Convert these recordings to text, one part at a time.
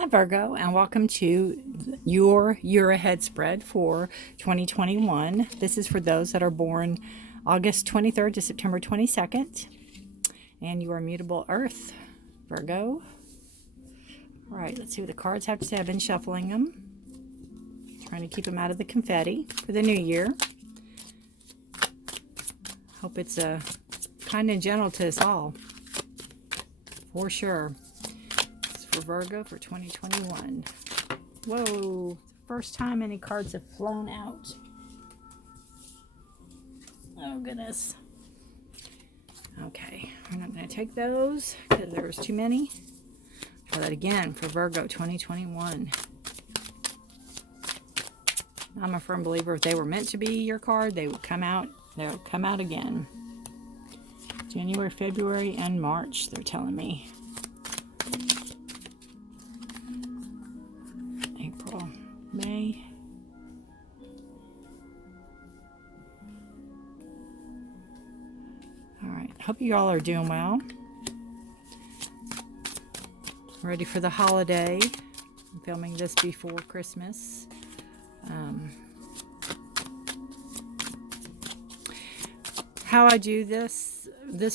Hi Virgo, and welcome to your year ahead spread for 2021. This is for those that are born August 23rd to September 22nd, and you are mutable Earth, Virgo. All right, let's see what the cards have to say. I've been shuffling them, trying to keep them out of the confetti for the new year. Hope it's kind and gentle to us all, for sure. For Virgo for 2021. Whoa, first time any cards have flown out. Oh goodness. Okay, I'm not going to take those because there was too many. Try that again for Virgo 2021. I'm a firm believer if they were meant to be your card, they would come out. They'll come out again. January, February, and March, they're telling me. April, May. All right, hope you all are doing well. Ready for the holiday. I'm filming this before Christmas. How I do this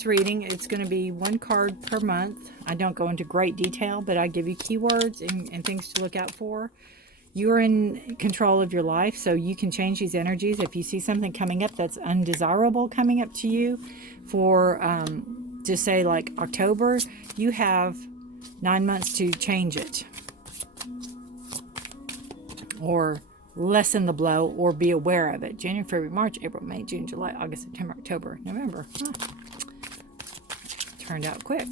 reading, it's going to be one card per month. I don't go into great detail, but I give you keywords and things to look out for. You're in control of your life, so you can change these energies. If you see something coming up that's undesirable coming up to you for, just say like October, you have 9 months to change it. Or lessen the blow or be aware of it. January, February, March, April, May, June, July, August, September, October, November. Turned out quick.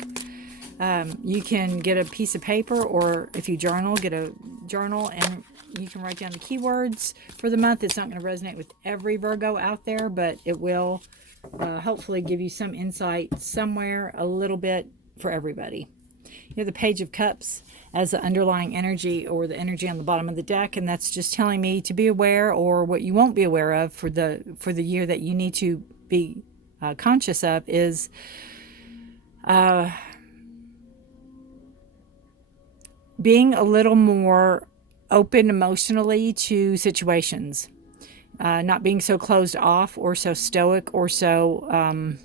You can get a piece of paper, or if you journal, get a journal and you can write down the keywords for the month. It's not going to resonate with every Virgo out there, but it will hopefully give you some insight somewhere, a little bit for everybody. You have the Page of Cups as the underlying energy, or the energy on the bottom of the deck, and that's just telling me to be aware, or what you won't be aware of for the year that you need to be conscious of is being a little more open emotionally to situations, not being so closed off or so stoic or so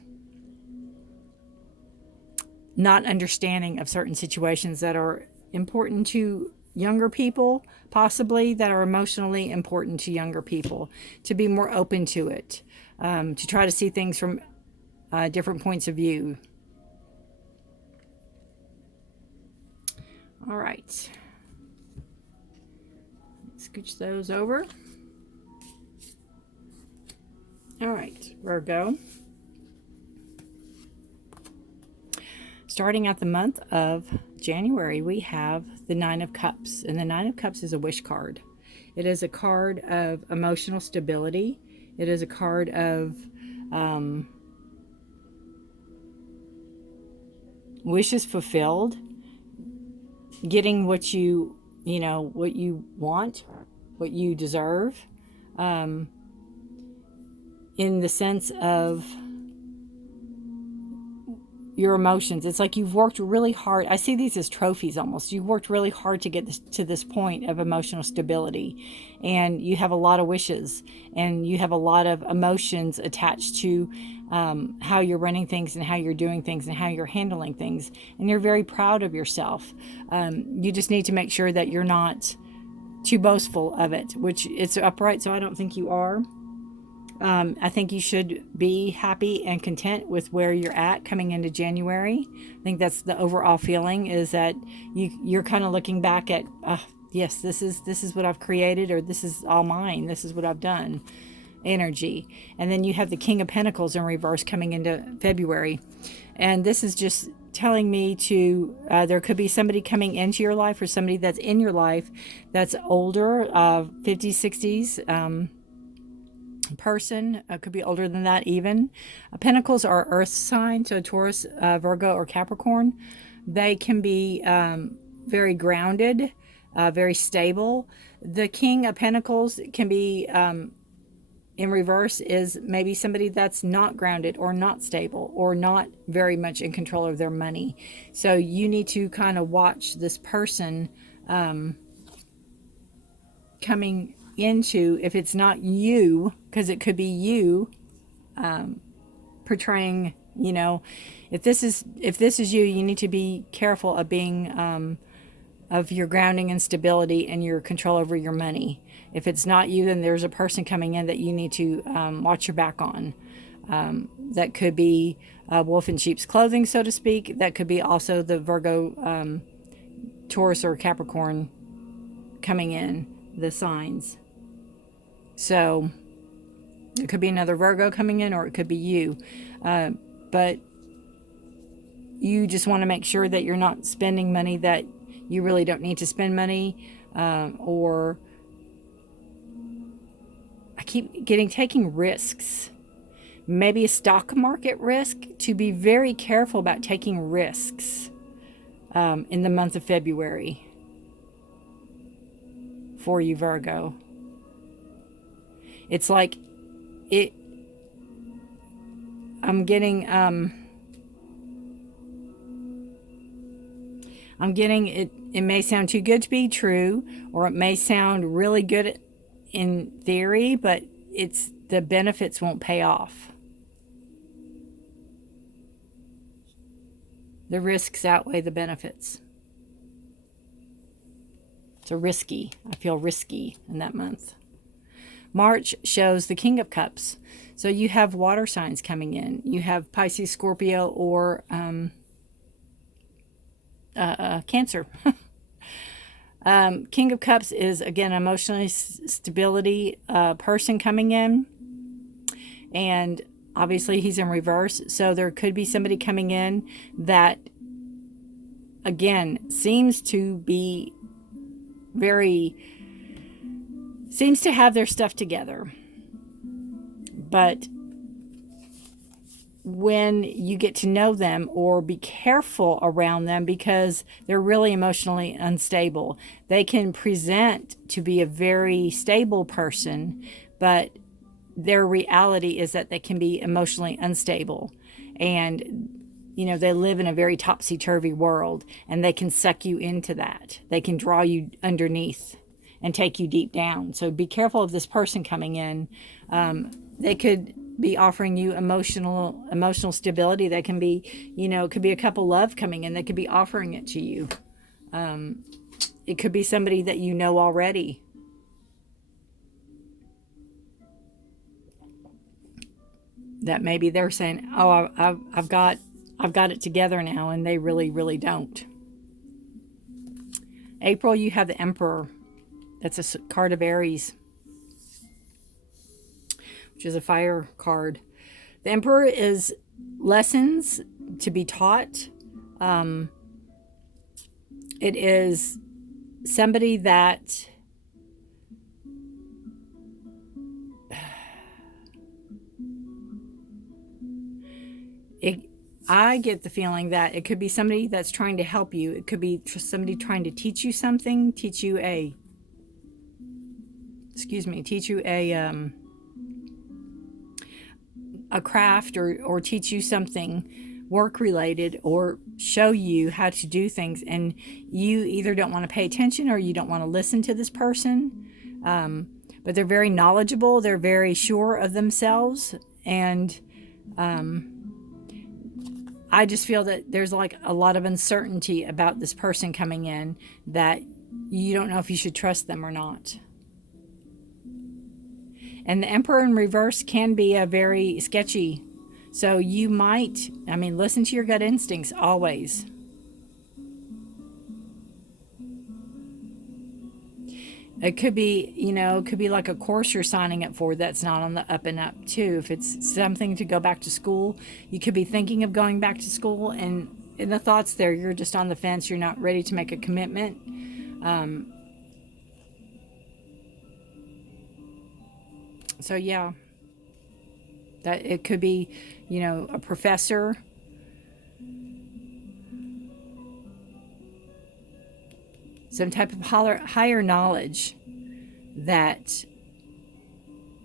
not understanding of certain situations that are important to younger people, possibly that are emotionally important to younger people, to be more open to it, to try to see things from different points of view. All right, scooch those over. All right, Virgo. Starting out the month of January, we have the Nine of Cups, and the Nine of Cups is a wish card. It is a card of emotional stability. It is a card of wishes fulfilled, getting what you want, what you deserve, in the sense of your emotions. It's like you've worked really hard. I see these as trophies almost. You've worked really hard to get to this point of emotional stability, and you have a lot of wishes, and you have a lot of emotions attached to how you're running things and how you're doing things and how you're handling things, and you're very proud of yourself. You just need to make sure that you're not too boastful of it, which it's upright, so I don't think you are. I think you should be happy and content with where you're at coming into January. I think that's the overall feeling, is that you're kind of looking back at, yes, this is what I've created, or this is all mine. This is what I've done. Energy. And then you have the King of Pentacles in reverse coming into February. And this is just telling me to, there could be somebody coming into your life, or somebody that's in your life that's older, 50s, 60s, person, could be older than that even. Pentacles are earth sign, so Taurus, Virgo, or Capricorn. They can be very grounded, very stable. The King of Pentacles can be in reverse, is maybe somebody that's not grounded or not stable or not very much in control of their money. So you need to kind of watch this person coming into, if it's not you, because it could be you portraying, you know, if this is you, you need to be careful of being of your grounding and stability and your control over your money. If it's not you, then there's a person coming in that you need to watch your back on. That could be wolf in sheep's clothing, so to speak. That could be also the Virgo, Taurus, or Capricorn coming in, the signs. So it could be another Virgo coming in, or it could be you. But you just want to make sure that you're not spending money that you really don't need to spend money, or I keep taking risks. Maybe a stock market risk, to be very careful about taking risks in the month of February for you, Virgo. It's like I'm getting it may sound too good to be true, or it may sound really good in theory, but the benefits won't pay off. The risks outweigh the benefits. So risky. I feel risky in that month. March shows the King of Cups. So you have water signs coming in. You have Pisces, Scorpio, or Cancer. King of Cups is, again, emotionally stability person coming in. And obviously he's in reverse. So there could be somebody coming in that, again, seems to have their stuff together. But when you get to know them, or be careful around them, because they're really emotionally unstable. They can present to be a very stable person, but their reality is that they can be emotionally unstable. And, you know, they live in a very topsy-turvy world, and they can suck you into that. They can draw you underneath and take you deep down. So be careful of this person coming in. They could be offering you emotional stability. That can be, you know, it could be a couple love coming in. They could be offering it to you. It could be somebody that you know already. That maybe they're saying, "Oh, I've got it together now," and they really, really don't. April, you have the Emperor. That's a card of Aries, which is a fire card. The Emperor is lessons to be taught. It is somebody that I get the feeling that it could be somebody that's trying to help you. It could be somebody trying to teach you something, teach you a craft, or teach you something work related, or show you how to do things, and you either don't want to pay attention or you don't want to listen to this person. But they're very knowledgeable, they're very sure of themselves, and I just feel that there's like a lot of uncertainty about this person coming in, that you don't know if you should trust them or not. And the Emperor in reverse can be a very sketchy. So you might, listen to your gut instincts always. It could be, it could be like a course you're signing up for that's not on the up and up too. If it's something to go back to school, you could be thinking of going back to school, and in the thoughts there, you're just on the fence. You're not ready to make a commitment. So yeah, that it could be, a professor. Some type of higher knowledge that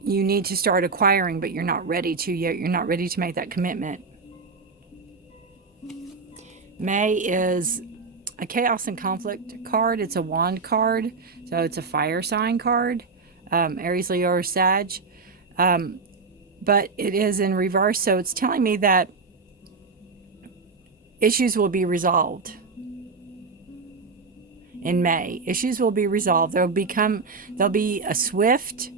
you need to start acquiring, but you're not ready to yet. You're not ready to make that commitment. May is a chaos and conflict card. It's a wand card, so it's a fire sign card, Aries, Leo, or Sag. But it is in reverse, so it's telling me that issues will be resolved in May. Issues will be resolved. There'll be a swift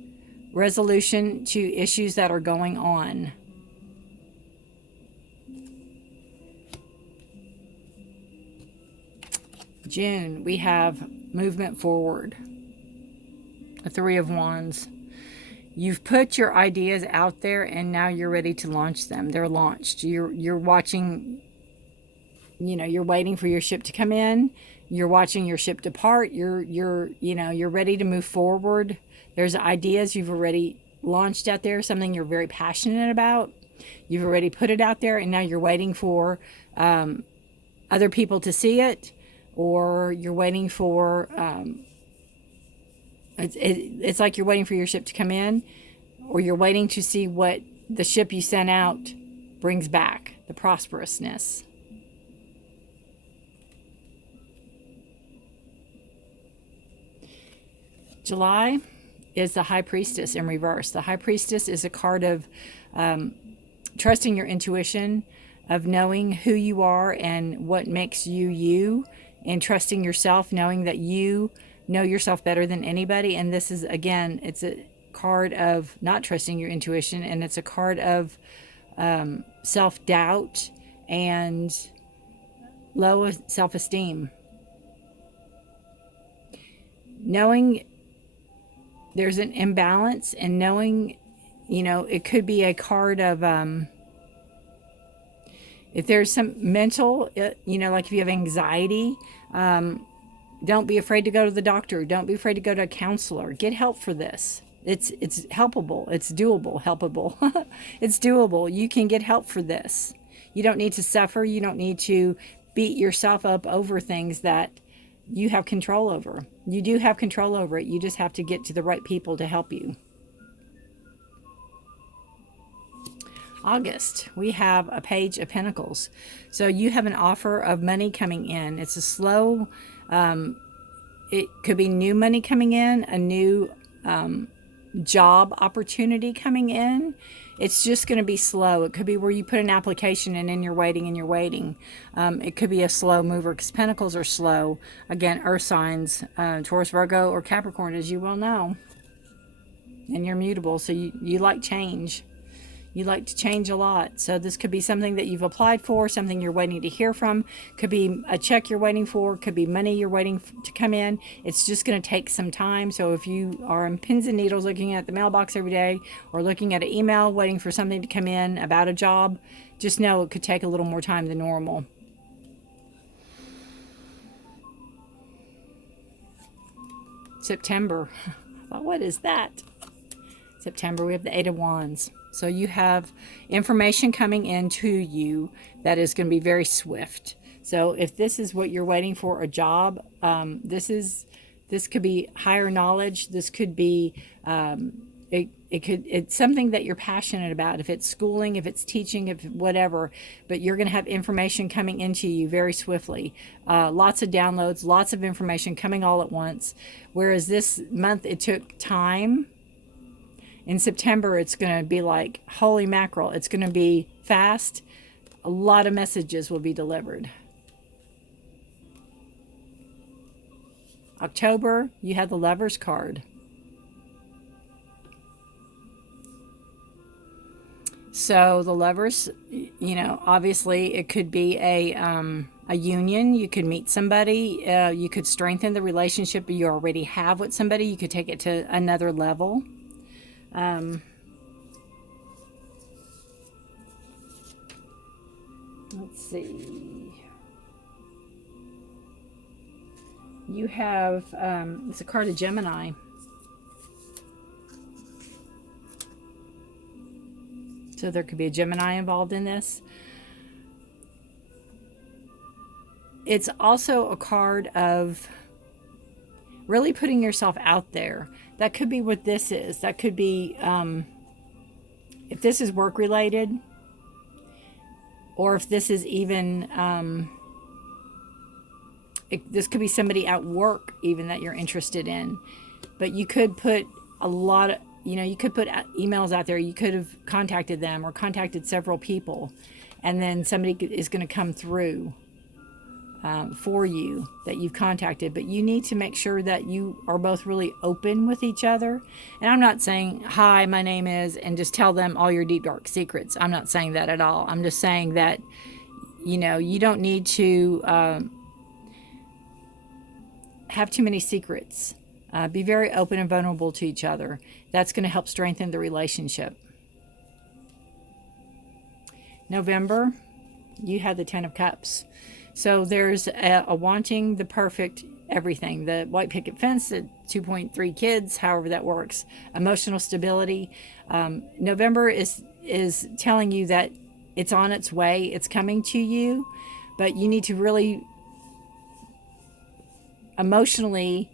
resolution to issues that are going on. June, we have movement forward. The Three of Wands. You've put your ideas out there and now you're ready to launch them. They're launched. You're watching, you're waiting for your ship to come in. You're watching your ship depart. You're ready to move forward. There's ideas you've already launched out there, something you're very passionate about. You've already put it out there and now you're waiting for other people to see it, or you're waiting for it's like you're waiting for your ship to come in, or you're waiting to see what the ship you sent out brings back, the prosperousness. July is the High Priestess in reverse. The High Priestess is a card of trusting your intuition, of knowing who you are and what makes you you, and trusting yourself, knowing that you know yourself better than anybody. And this is, again, it's a card of not trusting your intuition, and it's a card of self-doubt and low self-esteem. Knowing there's an imbalance, and knowing, it could be a card of, if there's some mental, like if you have anxiety, don't be afraid to go to the doctor. Don't be afraid to go to a counselor. Get help for this. It's helpable. It's doable. Helpable. It's doable. You can get help for this. You don't need to suffer. You don't need to beat yourself up over things that you have control over. You do have control over it. You just have to get to the right people to help you. August, we have a Page of Pentacles. So you have an offer of money coming in. It's a slow, it could be new money coming in, a new job opportunity coming in. It's just going to be slow. It could be where you put an application and then you're waiting and you're waiting. It could be a slow mover, because Pentacles are slow. Again, earth signs, Taurus, Virgo, or Capricorn, as you well know. And you're mutable, so you like change. You like to change a lot. So this could be something that you've applied for, something you're waiting to hear from. Could be a check you're waiting for. Could be money you're waiting to come in. It's just going to take some time. So if you are on pins and needles looking at the mailbox every day, or looking at an email waiting for something to come in about a job, just know it could take a little more time than normal. September. What is that? September, we have the Eight of Wands. So you have information coming into you that is going to be very swift. So if this is what you're waiting for, a job, this could be higher knowledge. This could be it's something that you're passionate about. If it's schooling, if it's teaching, if whatever, but you're going to have information coming into you very swiftly. Lots of downloads, lots of information coming all at once. Whereas this month it took time. In September, it's going to be like, holy mackerel. It's going to be fast. A lot of messages will be delivered. October, you have the Lover's card. So the Lovers, obviously it could be a union. You could meet somebody. You could strengthen the relationship you already have with somebody. You could take it to another level. Let's see. You have, it's a card of Gemini. So there could be a Gemini involved in this. It's also a card of really putting yourself out there. That could be what this is. That could be, if this is work related, or if this is even, this could be somebody at work even that you're interested in. But you could put a lot of, you could put emails out there. You could have contacted them or contacted several people, and then somebody is going to come through for you that you've contacted. But you need to make sure that you are both really open with each other. And I'm not saying, hi, my name is, and just tell them all your deep, dark secrets. I'm not saying that at all. I'm just saying that, you don't need to have too many secrets. Be very open and vulnerable to each other. That's going to help strengthen the relationship. November, you had the 10 of Cups. So there's a wanting the perfect everything. The white picket fence, the 2.3 kids, however that works. Emotional stability. November is telling you that it's on its way. It's coming to you. But you need to really emotionally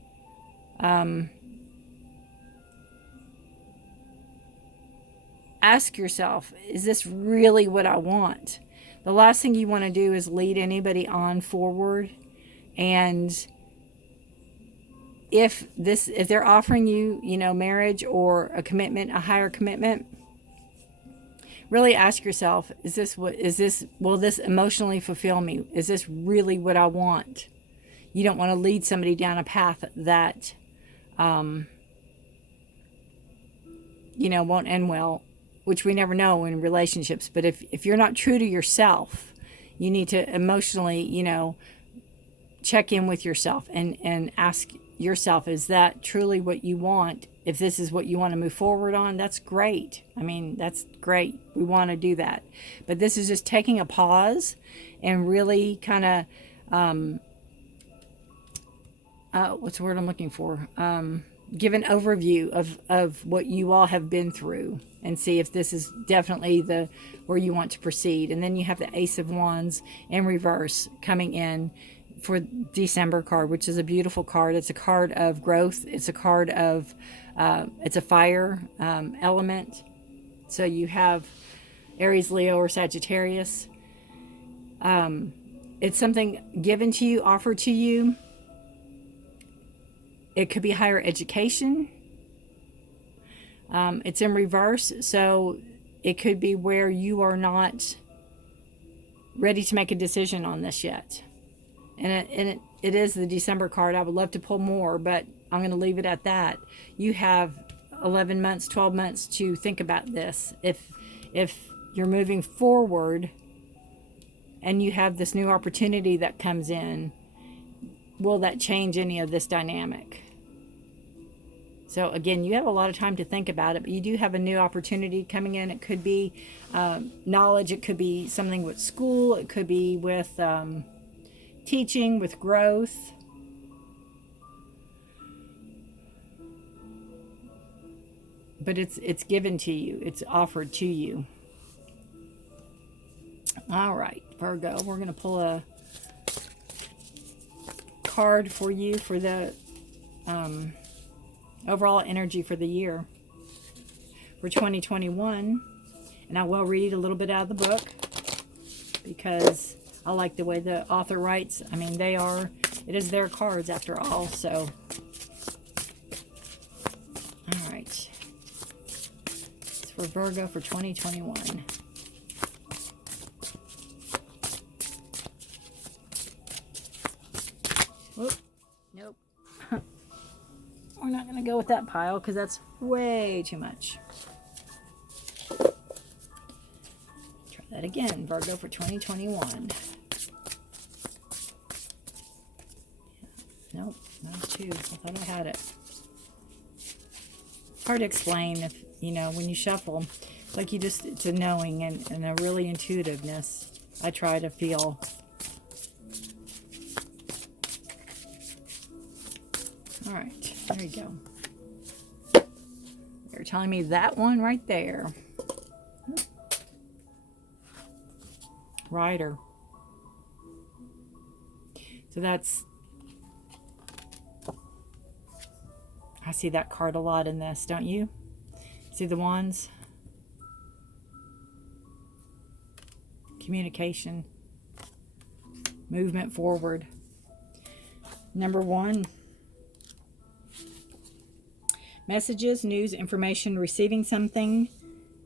ask yourself, is this really what I want? The last thing you want to do is lead anybody on forward. And if they're offering you, marriage or a commitment, a higher commitment, really ask yourself, will this emotionally fulfill me? Is this really what I want? You don't want to lead somebody down a path that, won't end well, which we never know in relationships. But if you're not true to yourself, you need to emotionally, check in with yourself and ask yourself, is that truly what you want? If this is what you want to move forward on, that's great. I mean, that's great. We want to do that. But this is just taking a pause and really kind of, what's the word I'm looking for? Give an overview of what you all have been through and see if this is definitely where you want to proceed. And then you have the Ace of Wands in reverse coming in for December card, which is a beautiful card. It's a card of growth. It's a card of, it's a fire element. So you have Aries, Leo, or Sagittarius. It's something given to you, offered to you. It could be higher education. It's in reverse, so it could be where you are not ready to make a decision on this yet. And it is the December card. I would love to pull more, but I'm going to leave it at that. You have 11 months, 12 months to think about this. If you're moving forward and you have this new opportunity that comes in, will that change any of this dynamic? So again, you have a lot of time to think about it, but you do have a new opportunity coming in. It could be knowledge. It could be something with school. It could be with teaching, with growth. But it's given to you. It's offered to you. All right, Virgo, we're going to pull a card for you for the overall energy for the year for 2021. And I will read a little bit out of the book because I like the way the author writes. I mean, it is their cards after all, so. All right. It's for Virgo for 2021. Whoop. Nope. We're not going to go with that pile because that's way too much. Try that again. Virgo for 2021. Nope, not two. I thought I had it. It's hard to explain if, when you shuffle. It's like it's a knowing and a really intuitiveness. I try to feel. All right, there you go. They're telling me that one right there. Rider. So I see that card a lot in this, don't you? See the wands? Communication. Movement forward. Number 1. Messages, news, information, receiving something,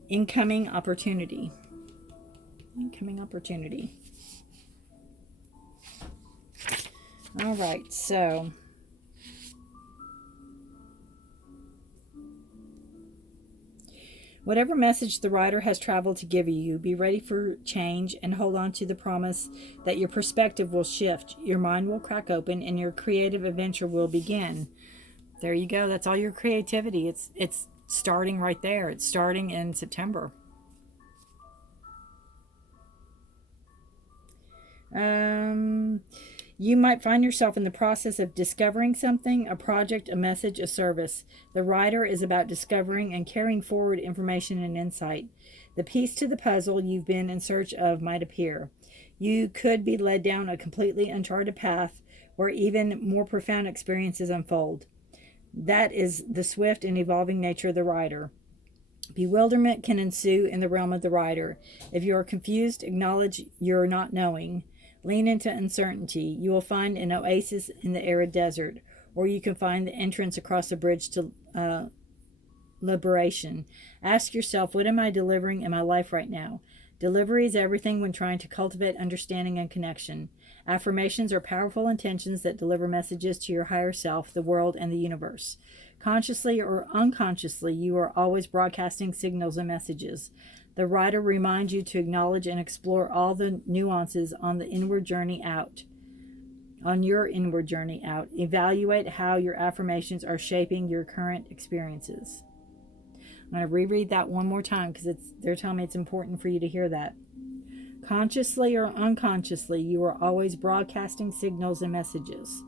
incoming opportunity. Incoming opportunity. All right, so whatever message the writer has traveled to give you, be ready for change and hold on to the promise that your perspective will shift, your mind will crack open, and your creative adventure will begin. There you go. That's all your creativity. It's starting right there. It's starting in September. You might find yourself in the process of discovering something, a project, a message, a service. The writer is about discovering and carrying forward information and insight. The piece to the puzzle you've been in search of might appear. You could be led down a completely uncharted path where even more profound experiences unfold. That is the swift and evolving nature of the writer. Bewilderment can ensue in the realm of the writer. If you are confused, acknowledge you're not knowing. Lean into uncertainty. You will find an oasis in the arid desert, or you can find the entrance across the bridge to liberation. Ask yourself, what am I delivering in my life right now? Delivery is everything when trying to cultivate understanding and connection. Affirmations are powerful intentions that deliver messages to your higher self, the world, and the universe. Consciously or unconsciously, you are always broadcasting signals and messages. The writer reminds you to acknowledge and explore all the nuances on the inward journey out. On your inward journey out, evaluate how your affirmations are shaping your current experiences. I'm going to reread that one more time because they're telling me it's important for you to hear that. Consciously or unconsciously, you are always broadcasting signals and messages.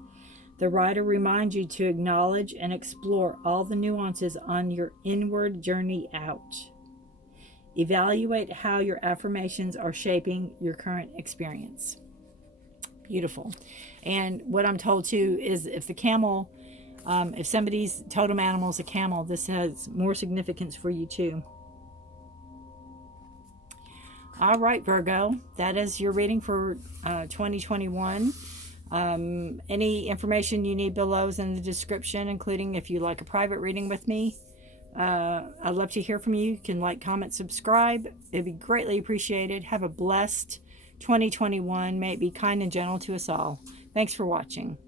The writer reminds you to acknowledge and explore all the nuances on your inward journey out. Evaluate how your affirmations are shaping your current experience. Beautiful. And what I'm told too is if the camel, if somebody's totem animal is a camel, this has more significance for you too. All right, Virgo, that is your reading for 2021. Any information you need below is in the description, including if you like a private reading with me. I'd love to hear from you. You can like, comment, subscribe. It'd be greatly appreciated. Have a blessed 2021. May it be kind and gentle to us all. Thanks for watching.